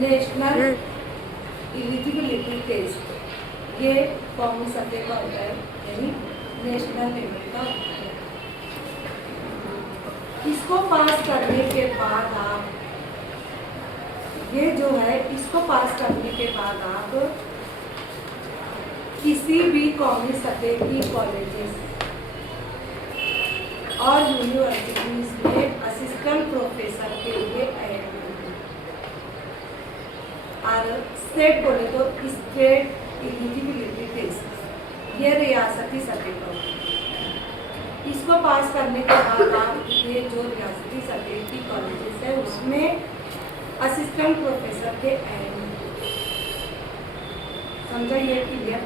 National eligibility test, ये कौन सतह का होता है, यानी नेशनल लेवल का होता है। इसको पास करने के बाद आप ये जो है, इसको पास करने के बाद आप किसी भी कौमी सतह की कॉलेजेस और यूनिवर्सिटीज में असिस्टेंट प्रोफेसर के लिए ऐड और स्टेट बोले तो स्टेट एलिजिबिलिटी टेस्ट, ये रियासती सतह पर। इसको पास करने के बाद आप ये जो रियासती सतह की कॉलेजेस है उसमें असिस्टेंट प्रोफेसर के ऐड, समझा ये क्लियर।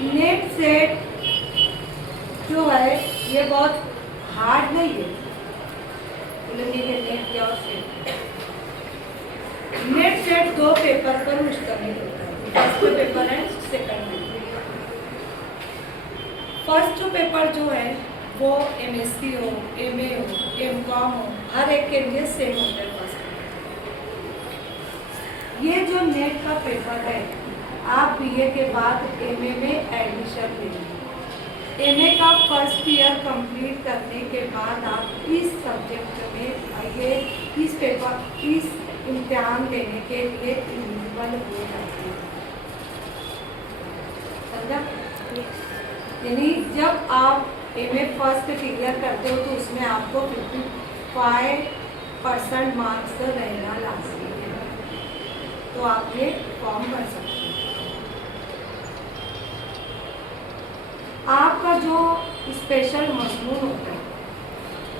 नेट सेट जो है ये बहुत हार्ड नहीं है, बोलेंगे नेट क्या और सेट। नेट सेट दो पेपर पर मुश्तमिल होता है, फर्स्ट पेपर है, सेकंड पेपर। फर्स्ट पेपर जो है वो एमएससी हो, एमए हो, एमकॉम हो, हर एक के लिए सेम होता है फर्स्ट पेपर। ये जो नेट का पेपर है, आप बीए के बाद एमए में एडमिशन लेंगे। एमए का फर्स्ट ईयर कंप्लीट करने के बाद आप इस सब्जेक्ट में ये इस पेपर इस इम्तिहान देने के लिए एलिजिबल हो जाते हैं, समझा। यानी जब आप एमए फर्स्ट क्लियर करते हो तो उसमें आपको 55% मार्क्स रहना लाजमी है, तो आप ये फॉर्म भर सकते हैं। आपका जो स्पेशल मजमून होता है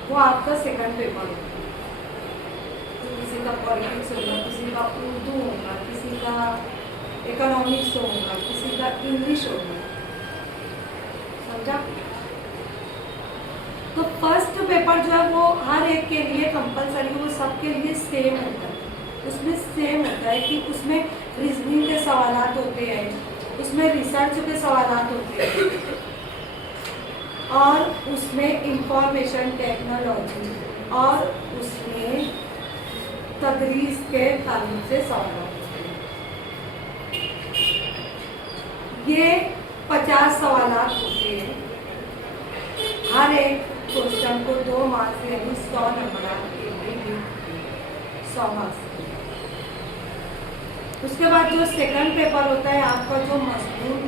वो आपका सेकंड पेपर होता है। तो किसी का पॉलिटिक्स होगा, किसी का उर्दू होगा, किसी का इकोनॉमिक्स होगा, किसी का इंग्लिश होगा, समझा। तो फर्स्ट पेपर जो है वो हर एक के लिए कंपलसरी, वो सबके लिए सेम होता है। उसमें सेम होता है कि उसमें रीजनिंग के सवालात होते हैं, उसमें रिसर्च के सवालात होते हैं, और उसमें इंफॉर्मेशन टेक्नोलॉजी और उसमें तदरीस के ताल्लुक से सवाल होते हैं। ये 50 सवालात होते हैं, हर एक क्वेश्चन को 2 मार्क्स यानी 100 नंबर आपके 100 मार्क्स। उसके बाद जो सेकंड पेपर होता है आपका, जो मजमून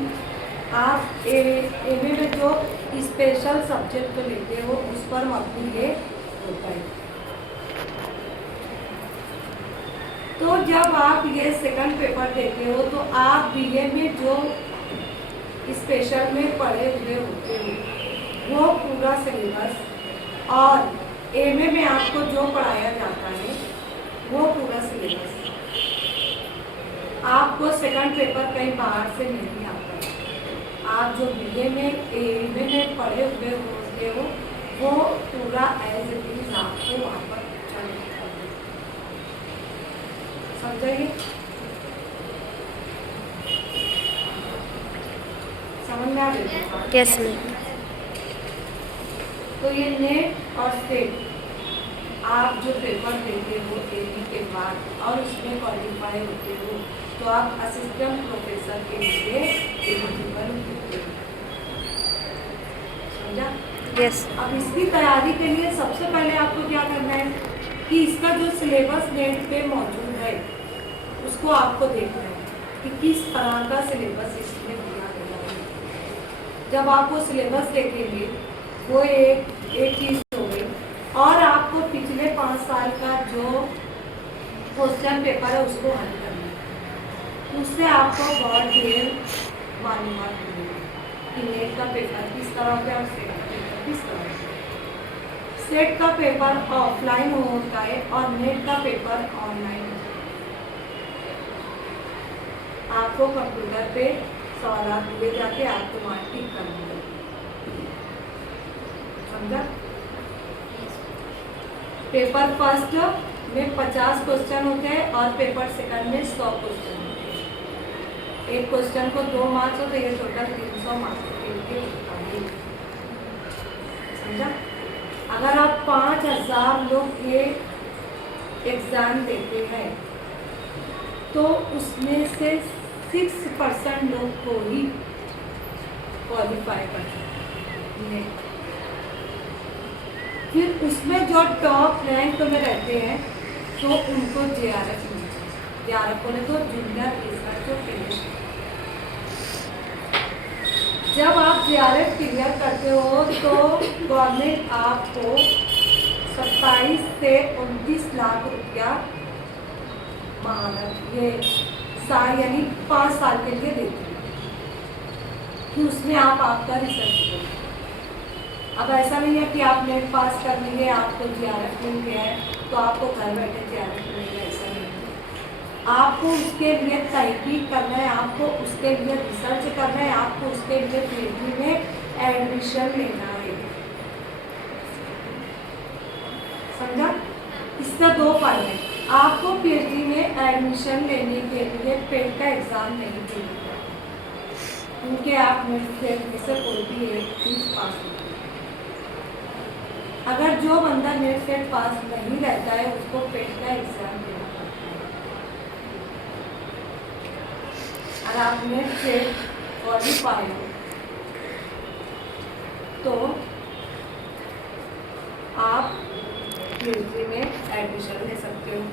आप एमए में जो स्पेशल सब्जेक्ट लेते हो उस पर मबनी ये होता है। तो जब आप ये सेकंड पेपर देते हो तो आप बीए में जो स्पेशल में पढ़े हुए होते हो वो पूरा सिलेबस, और एमए में आपको जो पढ़ाया जाता है वो पूरा सिलेबस आपको सेकंड पेपर कहीं बाहर से नहीं आता। आप जो बीए में एमए में पढ़े हुए होते हो वो पूरा एज इट इज आपको वहाँ पर समझाइए, समझ में आ गई? Yes ma'am. तो ये नेट और स्टेट आप जो पेपर देते हो एमए के बाद और उसमें क्वालिफाई होते हो तो आप असिस्टेंट प्रोफेसर के लिए एलिजिबल होते हो, समझा? यस। अब इसकी तैयारी के लिए सबसे पहले आपको क्या करना है कि इसका जो सिलेबस नेट पे मौजूद है उसको आपको देखना है कि किस तरह का सिलेबस इसमें दिया गया है। जब आप वो सिलेबस देखेंगे वो एक चीज़ हो गई, और आपको पिछले 5 साल का जो क्वेश्चन पेपर है उसको हल करना है। उससे आपको बहुत ढेर मालूमात मिलेगी कि नेट का पेपर किस तरह का और सेट का पेपर किस तरह का। सेट का पेपर ऑफलाइन होता है और नेट का पेपर ऑनलाइन होता है। आपको कंप्यूटर पे सवाल दिए जाके आपको वहाँ टिक करना है, समझा? पेपर फर्स्ट में 50 क्वेश्चन होते हैं और पेपर सेकंड में 100 क्वेश्चन होते हैं। एक क्वेश्चन को 2 मार्क्स होते हैं, टोटल 300 मार्क्स के लिए होता है, समझा? अगर आप 5000 लोग ये एग्ज़ाम देते हैं तो उसमें से 6% लोग को ही क्वालिफाई करते हैं। फिर उसमें जो टॉप रैंक में रहते हैं तो उनको JRF मिलता है। JRF बोले तो जूनियर रिसर्च फेलोशिप। जब आप JRF क्लियर करते हो तो गवर्नमेंट आपको 27 से 29 लाख रुपया महानत ये साल यानी 5 साल के लिए देती है कि उसमें आप आपका रिसर्च करें। अब ऐसा नहीं है कि आप नेट पास कर लिए आपको JRF मिल गया है तो आपको घर बैठे JRF मिलेगा, ऐसा नहीं है। आपको उसके लिए तहकीक करना है, आपको उसके लिए रिसर्च करना है, आपको उसके लिए PhD में एडमिशन लेना है। समझा? इसका 2 फायदे हैं। आपको PhD में एडमिशन लेने के लिए पेट का एग्ज़ाम नहीं देना क्योंकि आप नेट में से कोई भी एक चीज़ पास नहीं। अगर जो बंदा नेट सेट पास नहीं रहता है उसको पेट का एग्ज़ाम देना पड़ता है। अगर आप नेट सेट क्वालिफाई हो तो आप PhD में एडमिशन ले सकते हो।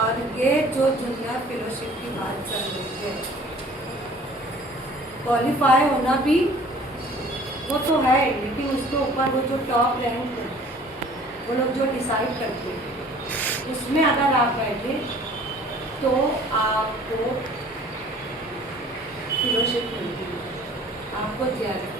और ये जो जूनियर फेलोशिप की बात चल रही है, क्वालिफाई होना भी वो तो है, लेकिन उसके ऊपर वो जो टॉप रैंक है वो लोग जो डिसाइड करते हैं उसमें अगर आप बैठे तो आपको फेलोशिप मिलती है, आपको JRF